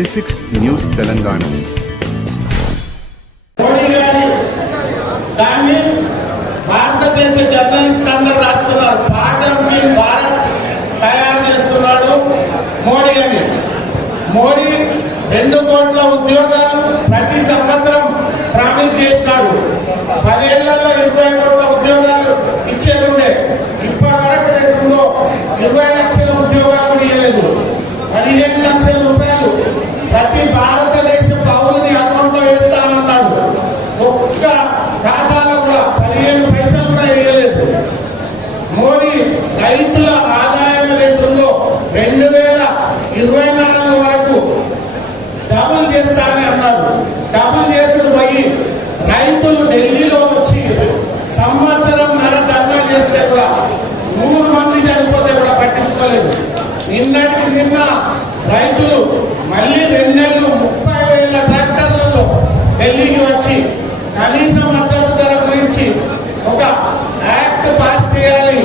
జెసిక్స్ news Telangana. దాన్ని భారతదేశ journalist అందరూ రాస్తున్నారు. పాఠం మీ భారత్ తయారు చేస్తున్నాడు మోడీ అని. మోడీ రెండు కోట్ల ఉద్యోగాలు ప్రతి సంవత్సరం ప్రామిస్ చేసినాడు పదేళ్ళలో ఇరవై కోట్ల ఉద్యోగాలు ఇచ్చేటుండే. ఇప్పటి వరకు ఎప్పుడో ఇరవై లక్షల ఉద్యోగాలు కూడా ఇవ్వలేదు పదిహేను లక్షల రూపాయలు ప్రతి భారతదేశ పౌరుని అకౌంట్లో వేస్తానన్నాడు ఒక్క ఖాతాలో కూడా పదిహేను పైసలు కూడా వేయలేదు మోడీ రైతుల ఆదాయం రేటుందో రెండు వేల ఇరవై నాలుగు వరకు డబుల్ చేస్తానని అన్నారు. డబుల్ చేసుడు పోయి రైతులు ఢిల్లీలో వచ్చి సంవత్సరం నర ధర్నా చేస్తే కూడా నూరు మంది చనిపోతే కూడా పట్టించుకోలేదు. నిన్నటికి నిన్న రైతులు మళ్ళీ రెండు నెలలు ముప్పై వేల ట్రాక్టర్లలో ఢిల్లీకి వచ్చి కనీస మద్దతు ధర గురించి ఒక యాక్ట్ పాస్ చేయాలి.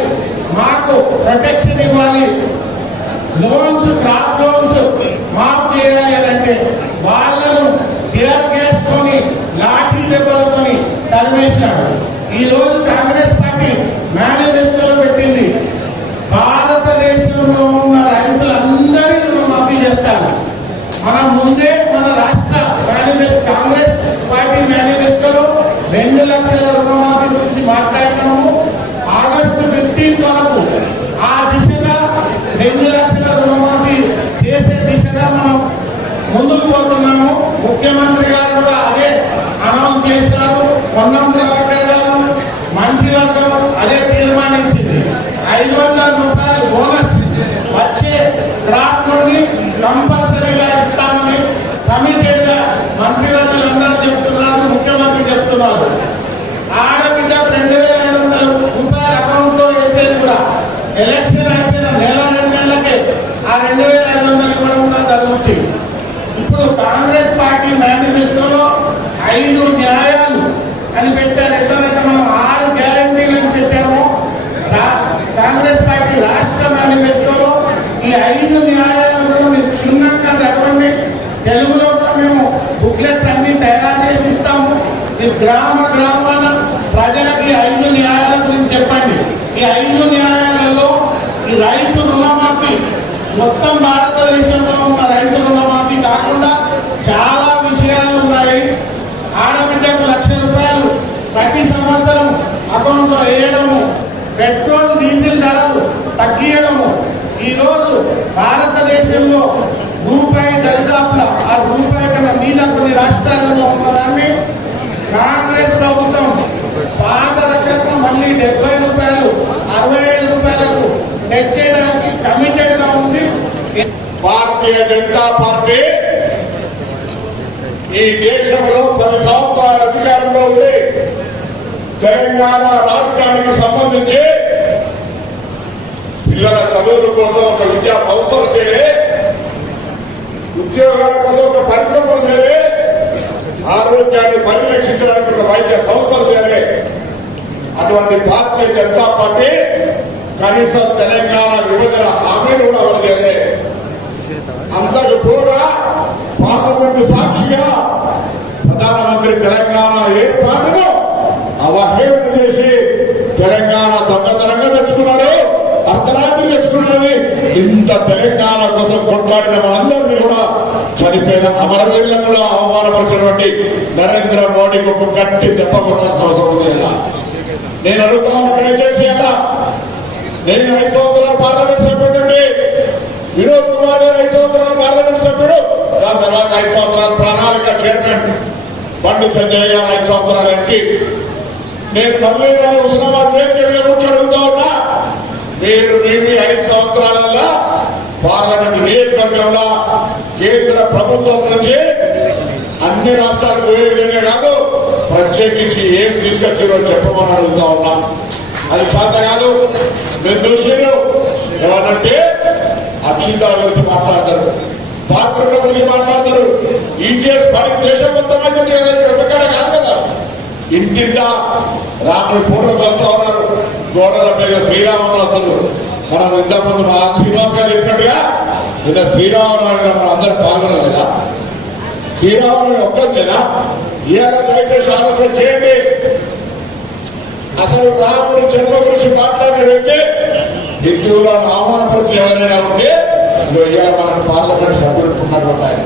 మాకు ప్రొటెక్షన్ ఇవ్వాలి. లోన్స్ క్రాప్ లోన్స్ మాఫ్ చేయాలి అని అంటే వాళ్ళను టియర్ గ్యాస్ కొని లాఠీ దెబ్బలతోని తరిమేసినాడు. ఈ రోజు కాంగ్రెస్ పార్టీ మేనిఫెస్టోలో పెట్టింది భారతదేశంలో ఉన్న రైతులందరి రుణమాఫీ చేస్తారు మనం ముందే మన రాష్ట్ర మేనిఫెస్టో కాంగ్రెస్ పార్టీ మేనిఫెస్టోలో రెండు లక్షల రుణమాఫీ గురించి మాట్లాడినాము ఆగస్టు ఫిఫ్టీన్త్ వరకు ఆ దిశగా రెండు లక్షల రుణమాఫీ చేసే దిశగా మనం ముందుకు పోతున్నాము ముఖ్యమంత్రి గారు కూడా అదే అనౌన్స్ చేశారు పొన్నం ప్రభాకర్ మంత్రివర్గం అదే తీర్మానించింది. ఐదు వందల రూపాయలు బోనస్ వచ్చే క్రాప్ నుండి కంపల్సరీగా ఇస్తామని కమిటెడ్గా మంత్రివర్గులు అందరూ చెప్తున్నారు ముఖ్యమంత్రి చెప్తున్నారు. ఆడబిడ్డ రెండు వేల ఐదు వందల రూపాయల అకౌంట్లో వేసేది కూడా ఎలక్షన్ అయిపోయిన నెల రెండు నెలలకే ఆ రెండు వేల ఐదు వందలు ఇవ్వడం కూడా జరుగుతుంది. ఇప్పుడు కాంగ్రెస్ పార్టీ మేనిఫెస్టోలో ఐదు న్యాయ అని పెట్టారు ఎట్లయితే మనం ఆరు గ్యారంటీలు అని పెట్టామో రా- కాంగ్రెస్ పార్టీ రాష్ట్ర మేనిఫెస్టోలో ఈ ఐదు న్యాయాలను మీరు క్షుణ్ణంగా చదవండి తెలుగులో మేము బుక్లెట్స్ అన్ని తయారు చేసి ఇస్తాము. ఈ గ్రామ గ్రామాల ప్రజలకి ఐదు న్యాయాల గురించి చెప్పండి. ఈ ఐదు న్యాయాలలో ఈ రైతు రుణమాఫీ మొత్తం భారతదేశంలో ఉన్న రైతు రుణమాఫీ కాకుండా చాలా విషయాలు ఉన్నాయి ఆడబిడ్డకు లక్ష రూపాయలు ప్రతి సంవత్సరం అకౌంట్లో వేయడము. పెట్రోల్ డీజిల్ ధరలు తగ్గియడము. ఈ రోజు భారతదేశంలో రూపాయి దరిదాపుల ఆ రూపాయి కన్నా మీద కొన్ని రాష్ట్రాలలో ఉన్నదాన్ని కాంగ్రెస్ ప్రభుత్వం పాత రకంగా మళ్ళీ డెబ్బై రూపాయలు అరవై ఐదు రూపాయలకు తెచ్చేయడానికి కమిటెడ్గా ఉంది. భారతీయ జనతా పార్టీ ఈ దేశంలో పది సంవత్సరాల అధికారంలో ఉంది. తెలంగాణ రాష్ట్రానికి సంబంధించి పిల్లల చదువుల కోసం ఒక విద్యా సంస్థలు చేరే ఉద్యోగాల కోసం ఒక పరిశ్రమలు చేరే ఆరోగ్యాన్ని పరిరక్షించడానికి ఒక వైద్య సంస్థలు చేరే అటువంటి భారతీయ జనతా పార్టీ కనీసం తెలంగాణ విభజన హామీలు కూడా అమలు చేయలేదు అంతకు కూడా పార్లమెంటు సాక్షిగా ప్రధానమంత్రి తెలంగాణ ఏర్పాటును అవహేళన చేసి తెలంగాణ దొంగతనంగా తెచ్చుకున్నారు. అర్ధరాత్రి తెచ్చుకున్నది. ఇంత తెలంగాణ కోసం కొట్లాడిన మనందరినీ కూడా చనిపోయిన అమరవీరులను కూడా అవమానపరిచినటువంటి నరేంద్ర మోడీకి ఒక గట్టి దెబ్బ కొట్టాల్సిన అవసరం ఉంది కదా. నేను అడుగుతాను దయచేసి అలా నేను ఐదు సంవత్సరాలు పార్లమెంట్ సభ్యుడండి వినోద్ కుమార్ గారు ఐదు సంవత్సరాలు పార్లమెంట్ సభ్యుడు. దాని తర్వాత ఐదు సంవత్సరాలు ప్రణాళిక చైర్మన్ బండి సంజయ్ గారు ఐదు సంవత్సరాలు ఎంపీ. నేను పర్లేదని మళ్ళీ ఉస్మానాబాద్ వేదిక అడుగుతా ఉన్నా. మీరు నేను ఐదు సంవత్సరాలలో పార్లమెంట్ నియోజకవర్గంలో కేంద్ర ప్రభుత్వం నుంచి అన్ని రాష్ట్రాలు పోయే విధంగా కాదు ప్రత్యేకించి ఏం తీసుకొచ్చారో చెప్పమని అడుగుతా ఉన్నా. అది చేత కాదు మీరు చూసారు ఎవరంటే అక్షింతల గురించి మాట్లాడతారు. బాత్రూమ్ల గురించి మాట్లాడతారు. ఈటీఎస్ పని దేశం మొత్తం అయితే కదా ఇక్కడ ఒక్కడ కాదు కదా ఇంటింటా రాత్రి ఫోటోలు వస్తూ ఉన్నారు. గోడల మీద శ్రీరామనాథులు మనం ఇంతకుముందు మా శ్రీనివాస్ గారు చెప్పినట్టుగా నిన్న శ్రీరామనవమి మనం అందరూ పాల్గొనలేదా? శ్రీరాముని ఒక్కదేనా ఇవాళ దయచేసి ఆలోచన చేయండి. అసలు రాముడి జన్మ గురించి మాట్లాడే వ్యక్తి హిందువులను అవమానపరిచిన ఎవరైనా ఉంటే ఇవాళ మన పార్లమెంట్ సభ్యులు ఉన్నటువంటి ఆయన.